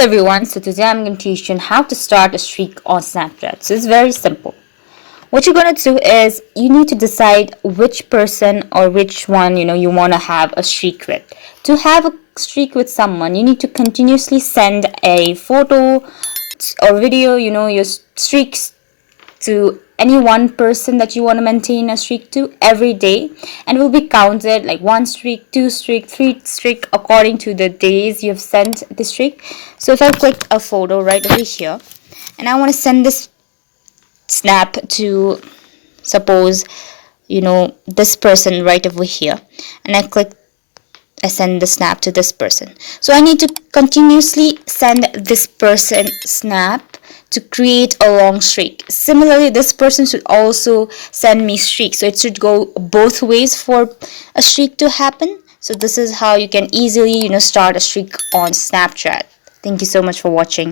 Hello everyone, so today I'm going to teach you how to start a streak on Snapchat. So it's very simple. What you're going to do is you need to decide which person or which one you want to have a streak with. To have a streak with someone, you need to continuously send a photo or video, your streaks to any one person that you want to maintain a streak to every day, and will be counted like 1 streak, 2 streak, 3 streak according to the days you have sent the streak. So if I click a photo right over here and I want to send this snap to, suppose, this person right over here, and I send the snap to this person. So I need to continuously send this person snap to create a long streak. Similarly, this person should also send me streaks. So it should go both ways for a streak to happen. So this is how you can easily, start a streak on Snapchat. Thank you so much for watching.